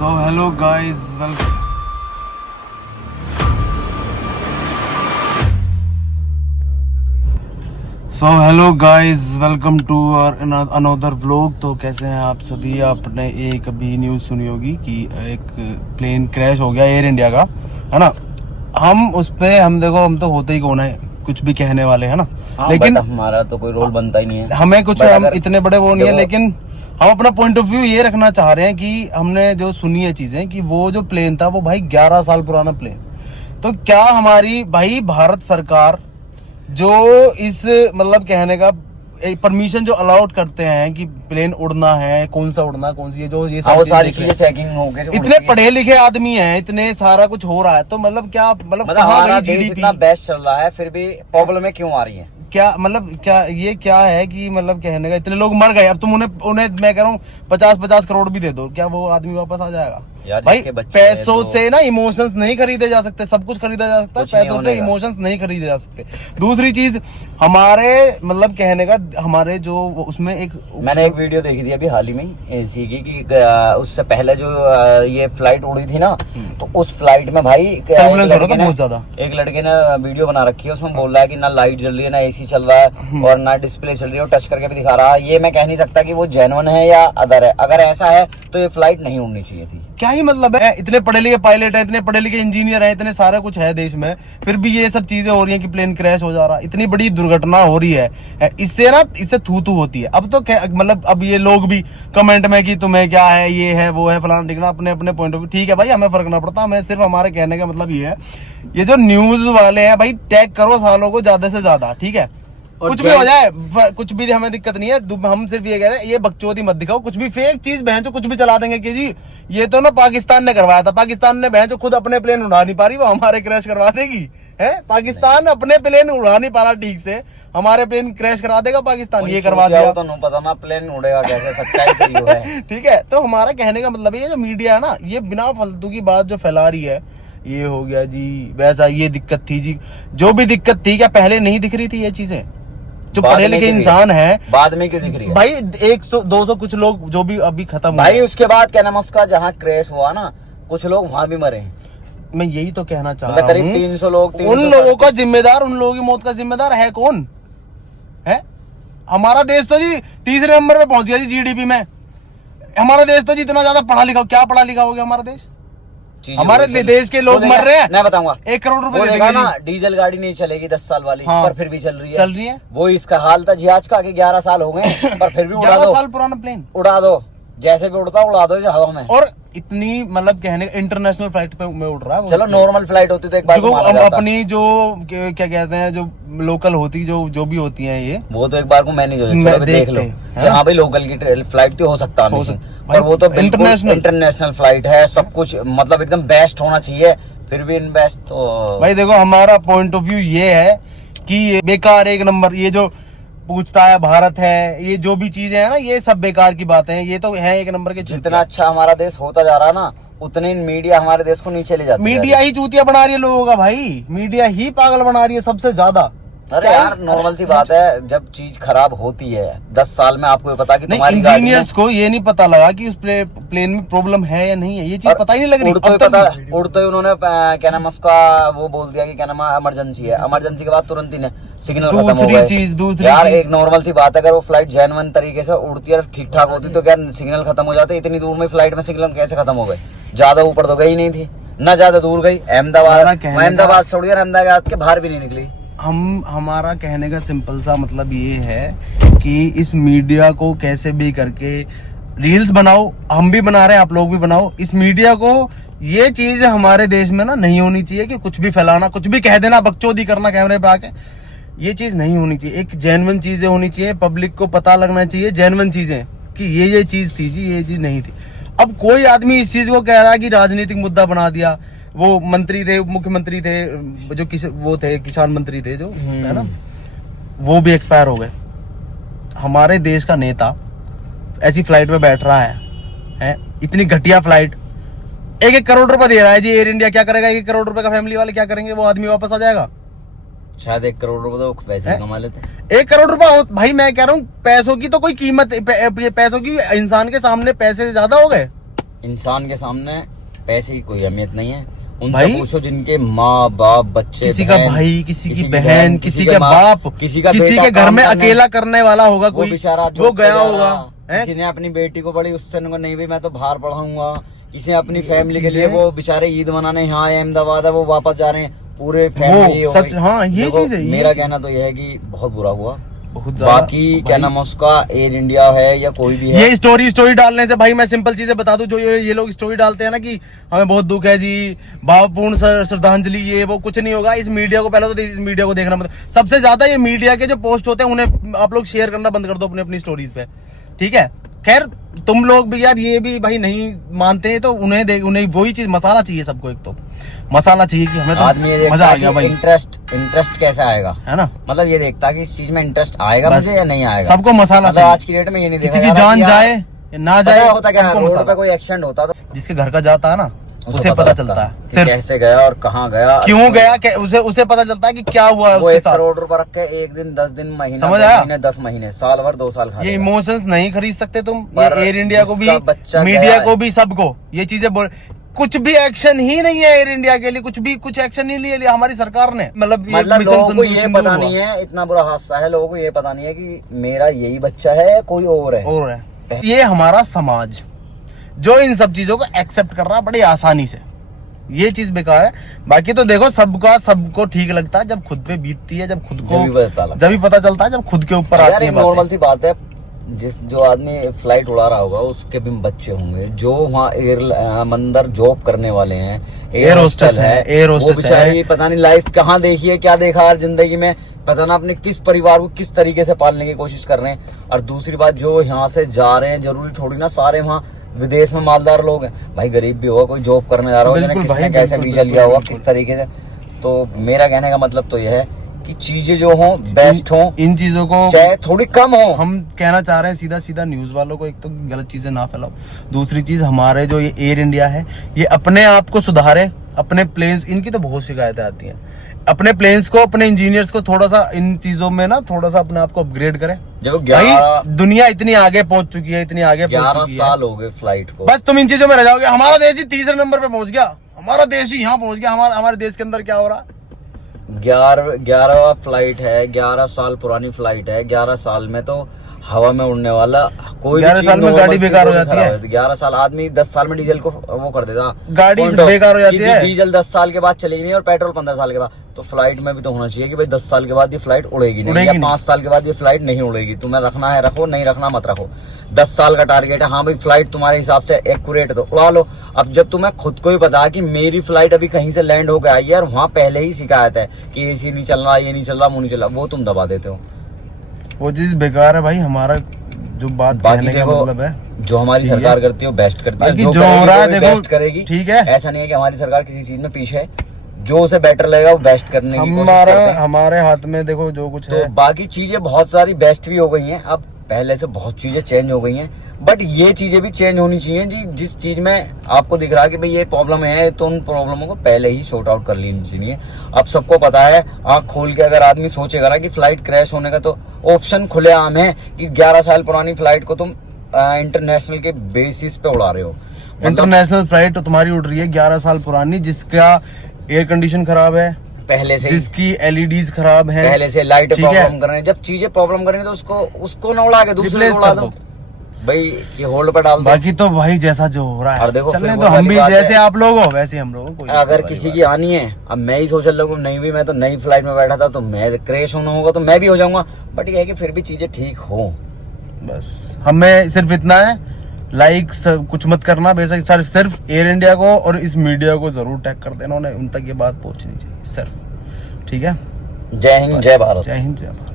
So hello guys, welcome. So hello guys, welcome to our another vlog. तो कैसे हैं आप सभी? आपने एक अभी न्यूज़ सुनी होगी कि एक प्लेन क्रैश हो गया एयर इंडिया का, है ना। हम उस पे हम तो होते ही कौन है, कुछ भी कहने वाले, है ना। लेकिन हमारा तो कोई रोल बनता ही नहीं है, हमें कुछ हम इतने बड़े वो नहीं है, लेकिन हम अपना पॉइंट ऑफ व्यू ये रखना चाह रहे हैं कि हमने जो सुनी है चीजें कि वो जो प्लेन था वो भाई 11 साल पुराना प्लेन। तो क्या हमारी भाई भारत सरकार जो इस मतलब कहने का परमिशन जो अलाउड करते हैं कि प्लेन उड़ना है, कौन सा उड़ना, कौन सी जो ये सारी चीजें चेकिंग हो गई, इतने पढ़े लिखे आदमी हैं, इतने सारा कुछ हो रहा है, तो मतलब क्या हमारा देश इतना बेस्ट चल रहा है फिर भी प्रॉब्लम क्यों आ रही है? क्या मतलब क्या है कि मतलब कहने का इतने लोग मर गए, अब तुम उन्हें मैं कह रहा हूँ 50-50 करोड़ भी दे दो, क्या वो आदमी वापस आ जाएगा? भाई पैसों से ना इमोशंस नहीं खरीदे जा सकते, सब कुछ खरीदा जा सकता है, पैसों से इमोशंस नहीं खरीदे जा सकते। दूसरी चीज हमारे मतलब कहने का हमारे जो उसमें मैंने एक वीडियो देखी थी अभी हाल ही में एसी की कि उससे पहले जो ये फ्लाइट उड़ी थी ना, तो उस फ्लाइट में भाई बहुत ज्यादा एक लड़के ने वीडियो बना रखी है, उसमें बोल रहा है कि ना लाइट जल रही है, ना एसी चल रहा है और ना डिस्प्ले चल रही है, और टच करके भी दिखा रहा है। ये मैं कह नहीं सकता कि वो जेन्युइन है या अदर है। अगर ऐसा है तो ये फ्लाइट नहीं उड़नी चाहिए थी। क्या ही मतलब है, इतने पढ़े लिखे पायलट हैं, इतने पढ़े लिखे इंजीनियर हैं, इतने सारा कुछ है देश में, फिर भी ये सब चीजें हो रही हैं कि प्लेन क्रैश हो जा रहा है, इतनी बड़ी दुर्घटना हो रही है, इससे थू थू होती है। अब तो मतलब अब ये लोग भी कमेंट में कि तुम्हें क्या है, ये है वो है फलाना ढिकना, अपने अपने पॉइंट ऑफ व्यू, ठीक है भाई, हमें फर्क ना पड़ता। हमें सिर्फ हमारे कहने का मतलब ये है, ये जो न्यूज वाले हैं भाई टैग करो सालों को ज्यादा से ज्यादा, ठीक है, कुछ भी हो जाए, कुछ भी हमें दिक्कत नहीं है। हम सिर्फ ये कह रहे हैं ये बकचोदी मत दिखाओ, कुछ भी फेक चीज बहन जो कुछ भी चला देंगे कि जी ये तो ना पाकिस्तान ने करवाया था, पाकिस्तान ने बहन जो खुद अपने प्लेन उड़ा नहीं पा रही, वो हमारे क्रैश करवा देगी है। पाकिस्तान अपने प्लेन उड़ा नहीं पा रहा ठीक से, हमारे प्लेन क्रैश करा देगा पाकिस्तान, ये करवा दिया तो नहीं पता ना प्लेन उड़ेगा कैसे, सच्चाई तो है। ठीक है, तो हमारा कहने का मतलब ये जो मीडिया है ना, ये बिना फालतू की बात जो फैला रही है, ये हो गया जी वैसा, ये दिक्कत थी जी, जो भी दिक्कत थी क्या पहले नहीं दिख रही थी ये चीजें? जो पढ़े लिखे इंसान है बाद में क्यों दिख रही है भाई? 100-200 कुछ लोग जो भी अभी खत्म भाई हुआ। उसके बाद क्या नाम उसका, जहाँ क्रैश हुआ ना, कुछ लोग वहां भी मरे हैं। मैं यही तो कहना चाह रहा हूँ, करीब 300 लोग, उन लोगों का जिम्मेदार, उन लोगों की मौत का जिम्मेदार है कौन? है हमारा देश तो जी तीसरे नंबर पे पहुंच गया जी जीडीपी में। हमारा देश तो जी इतना ज्यादा पढ़ा लिखा, क्या पढ़ा लिखा हो गया हमारा देश? हमारे देश के लोग मर रहे हैं। मैं बताऊंगा, 1 करोड़ रुपए दे देंगे ना, डीजल गाड़ी नहीं चलेगी 10 साल वाली, हाँ, पर फिर भी चल रही है। वो इसका हाल था जिहाज का कि 11 साल हो गए पर फिर भी उड़ा दो, 11 साल पुराना प्लेन उड़ा दो, जैसे भी उड़ता उड़ा दो हवा में। और इतनी मतलब कहने इंटरनेशनल फ्लाइट पे में उड़ रहा है। चलो नॉर्मल फ्लाइट होती तो एक बार अपनी जो क्या कहते हैं जो लोकल होती जो भी होती हैं ये, वो तो एक बार को मैनेज हो देख लो, हाँ भाई लोकल की फ्लाइट तो हो सकता है, पर वो तो इंटरनेशनल फ्लाइट है, सब कुछ मतलब एकदम बेस्ट होना चाहिए, फिर भी इन बेस्ट तो भाई देखो हमारा पॉइंट ऑफ व्यू ये है कि ये बेकार, एक नंबर ये जो पूछता है भारत है, ये जो भी चीजें है ना, ये सब बेकार की बातें हैं, ये तो है एक नंबर के। जितना अच्छा हमारा देश होता जा रहा है ना, उतनी मीडिया हमारे देश को नीचे ले जाती है। मीडिया ही चूतिया बना रही है लोगों का भाई, मीडिया ही पागल बना रही है सबसे ज्यादा। अरे यार नॉर्मल सी बात है, जब चीज खराब होती है 10 साल में आपको पता कि तुम्हारी इंजीनियर्स को ये नहीं पता लगा कि उस प्लेन में प्रॉब्लम है या नहीं है, ये चीज पता ही नहीं लग रही। उड़ते ही उन्होंने क्या नाम उसका वो बोल दिया कि क्या नाम इमरजेंसी है, इमरजेंसी के बाद तुरंत ही सिग्नल खत्म हो गए। दूसरी यार एक नॉर्मल सी बात है, अगर वो फ्लाइट जेन्युइन तरीके से उड़ती और ठीक ठाक होती तो क्या सिग्नल खत्म हो जाते? इतनी दूर में फ्लाइट में सिग्नल कैसे खत्म हो गए? ज्यादा ऊपर तो गई नहीं थी ना, ज्यादा दूर गई, अहमदाबाद छोड़ दिया, अहमदाबाद के बाहर भी नहीं निकली। हमारा कहने का सिंपल सा मतलब ये है कि इस मीडिया को कैसे भी करके रील्स बनाओ, हम भी बना रहे हैं, आप लोग भी बनाओ। इस मीडिया को ये चीज हमारे देश में ना नहीं होनी चाहिए कि कुछ भी फैलाना, कुछ भी कह देना, बकचोदी करना कैमरे पे आके, ये चीज नहीं होनी चाहिए। एक जेन्युइन चीजें होनी चाहिए, पब्लिक को पता लगना चाहिए जेन्युइन चीजें कि ये चीज थी जी, ये चीज नहीं थी। अब कोई आदमी इस चीज को कह रहा है कि राजनीतिक मुद्दा बना दिया। वो मंत्री थे, मुख्यमंत्री थे, जो वो थे किसान मंत्री थे जो है ना, वो भी एक्सपायर हो गए। हमारे देश का नेता ऐसी फ्लाइट में बैठ रहा है इतनी घटिया फ्लाइट, 1-1 करोड़ रुपए दे रहा है जी एयर इंडिया। क्या करेगा 1 करोड़ रुपए का? फैमिली वाले क्या करेंगे? वो आदमी वापस आ जाएगा? शायद 1 करोड़ रुपए तो पैसे कमा लेते। 1 करोड़ रुपए भाई, मैं कह रहा हूँ पैसों की तो कोई कीमत, पैसों की इंसान के सामने पैसे ज्यादा हो गए। इंसान के सामने पैसे की कोई अहमियत नहीं है। उनसे भाई, पूछो जिनके माँ बाप बच्चे, किसी का भाई, किसी की बहन, किसी के बाप, किसी का किसी के घर में अकेला करने वाला होगा वो कोई, बेचारा वो गया होगा। किसी ने अपनी बेटी को बड़ी उससे नहीं भाई मैं तो बाहर पढ़ाऊंगा। किसी ने अपनी फैमिली के लिए वो बेचारे ईद मनाने यहाँ आए अहमदाबाद है, वो वापस जा रहे हैं पूरे फैमिली। सच, हाँ ये चीज है। मेरा कहना तो यह है कि बहुत बुरा हुआ। बहुत ज्यादा। बाकी क्या नाम है उसका, एयर इंडिया है या कोई भी है, ये स्टोरी डालने से भाई मैं सिंपल चीजें बता दूं, जो ये लोग स्टोरी डालते हैं ना कि हमें बहुत दुख है जी, भावपूर्ण श्रद्धांजलि, ये वो कुछ नहीं होगा। इस मीडिया को पहले तो इस मीडिया को देखना मत। सबसे ज्यादा ये मीडिया के जो पोस्ट होते हैं उन्हें आप लोग शेयर करना बंद कर दो अपनी स्टोरीज पे, ठीक है। खैर तुम लोग भी यार ये भी भाई नहीं मानते तो उन्हें वही चीज, मसाला चाहिए सबको। एक तो मसाला चाहिए कि हमें तो आदमी मजा आ गया भाई। इंटरेस्ट कैसे आएगा, है ना, मतलब ये देखता है कि इस चीज में इंटरेस्ट आएगा मुझे या नहीं आएगा। सबको मसाला मतलब चाहिए। आज की डेट में ये नहीं देखा किसी की जा रहा जान कि यार जाए या ना जाए, होता क्या है, सबको रोड मसाला। पे कोई एक्सीडेंट होता तो जिसके घर का जाता है ना उसे पता चलता है कि सिर्फ कैसे गया और कहाँ गया, क्यों गया, उसे पता चलता है कि क्या हुआ है वो उसके 1 साथ। करोड़ रुपए रख के 1 दिन 10 दिन महीना, समझ 2 आया? महीने 10 महीने साल भर 2 साल खा ये लेगा। इमोशंस नहीं खरीद सकते तुम। ये पर एयर इंडिया को भी, जिसका बच्चा मीडिया गया को है। भी, सबको ये चीजें कुछ भी एक्शन ही नहीं है एयर इंडिया के लिए, कुछ एक्शन नहीं लिया हमारी सरकार ने। मतलब लोगों को ये पता नहीं है, इतना बुरा हादसा है, लोगों को ये पता नहीं है कि मेरा यही बच्चा है या कोई और है। ये हमारा समाज जो इन सब चीजों को एक्सेप्ट कर रहा है बड़ी आसानी से, ये चीज बेकार है। बाकी तो देखो सबको ठीक लगता है जब खुद पे बीतती है, जब खुद को जब भी पता चलता है, जब खुद के ऊपर आती है। नॉर्मल सी बात है, जो आदमी फ्लाइट उड़ा रहा होगा उसके भी बच्चे होंगे, जो वहाँ अंदर जॉब करने वाले हैं, एयर होस्टेस है, वो बेचारी पता नहीं लाइफ कहाँ देखी है, क्या देखा है जिंदगी में, पता ना अपने किस परिवार को किस तरीके से पालने की कोशिश कर रहे हैं। और दूसरी बात, जो यहाँ से जा रहे हैं जरूरी थोड़ी ना सारे वहाँ विदेश में मालदार लोग हैं, भाई गरीब भी होगा, कोई जॉब करने जा रहा होगा, किसने कैसे वीजा लिया होगा, किस तरीके से। तो मेरा कहने का मतलब तो यह है कि चीजें जो हों बेस्ट हों, इन चीजों को चाहे थोड़ी कम हो। हम कहना चाह रहे हैं सीधा न्यूज वालों को, एक तो गलत चीजें ना फैलाओ, दूसरी चीज हमारे जो ये एयर इंडिया है ये अपने आप को सुधारे। अपने प्लेन्स, इनकी तो बहुत शिकायतें आती हैं, अपने प्लेन्स को, अपने इंजीनियर्स को थोड़ा सा इन चीजों में ना थोड़ा सा अपने आप को अपग्रेड करें। भाई दुनिया इतनी आगे पहुंच चुकी है, इतनी आगे 11 साल हो गए फ्लाइट को, बस तुम इन चीजों में रह जाओगे। हमारा देश ही 3रे नंबर पे पहुंच गया, हमारा देश ही यहाँ पहुंच गया। हमारे देश के अंदर क्या हो रहा है? 11वां फ्लाइट है, 11 साल पुरानी फ्लाइट है। 11 साल में तो हवा में उड़ने वाला कोई 11 साल में गाड़ी बेकार हो जाती है। 11 साल आदमी 10 साल में डीजल को वो कर देता, गाड़ी बेकार हो जाती है। डीजल 10 साल के बाद चलेगी नहीं और पेट्रोल 15 साल के बाद। तो फ्लाइट में भी तो होना चाहिए कि भाई 10 साल के बाद ये फ्लाइट उड़ेगी नहीं, या 5 साल के बाद ये फ्लाइट नहीं उड़ेगी। तुम्हें रखना है रखो, नहीं रखना मत रखो। 10 साल का टारगेट है, हाँ भाई फ्लाइट तुम्हारे हिसाब से एक्यूरेट तो उड़ा लो। अब जब तुम्हें खुद को ही पता है कि मेरी फ्लाइट अभी कहीं से लैंड होकर आई है और वहां पहले ही शिकायत है कि एसी नहीं चल रहा, ये नहीं चल रहा, मुंह नहीं चल रहा, वो तुम दबा देते हो। वो चीज बेकार है भाई। हमारा जो बात कहने का मतलब है, जो हमारी सरकार करती है वो बेस्ट करती है, जो हो रहा है देखो बेस्ट करेगी, ठीक है। ऐसा नहीं है कि हमारी सरकार किसी चीज में पीछे है, जो उसे बेटर लगेगा वो बेस्ट करने की कोशिश करते हैं। हमारे हाथ में देखो जो कुछ है। बाकी चीजें बहुत सारी बेस्ट भी हो गई हैं, अब पहले से बहुत चीजें चेंज हो गई हैं, बट ये चीजें भी चेंज होनी चाहिए जी। जिस चीज में आपको दिख रहा है कि भाई ये प्रॉब्लम है, तो उन प्रॉब्लमों को पहले ही सॉर्ट आउट कर लेनी चाहिए। अब सबको पता है, आंख खोल के अगर आदमी सोचेगा ना कि फ्लाइट क्रैश होने का, तो ऑप्शन खुलेआम है कि 11 साल पुरानी फ्लाइट को तुम इंटरनेशनल के बेसिस पे उड़ा रहे हो। इंटरनेशनल फ्लाइट तो तुम्हारी उड़ रही है 11 साल पुरानी, जिसका एयर कंडीशन खराब है पहले से, जिसकी एलईडीज खराब है, पहले से लाइट प्रॉब्लम कर रहे हैं। जब चीजें प्रॉब्लम करेंगे तो उसको ना उड़ा के दूसरे को उड़ा दो भाई, ये होल्ड पे डाल दो। बाकी तो भाई जैसा जो हो रहा है, देखो चलने तो हम भी जैसे आप लोग हो वैसे हम लोग। अगर किसी की आनी है, अब मैं ही सोच रहा हूँ नहीं भी, मैं तो नई फ्लाइट में बैठा था तो मैं क्रैश होना होगा तो मैं भी हो जाऊंगा, बट ये है कि फिर भी चीजें ठीक हो। बस हमें सिर्फ इतना है, लाइक कुछ मत करना, बेशक सिर्फ एयर इंडिया को और इस मीडिया को जरूर टैग कर देना, उन तक ये बात पहुंचनी चाहिए सिर्फ। ठीक है, जय हिंद जय भारत। जय हिंद जय भारत।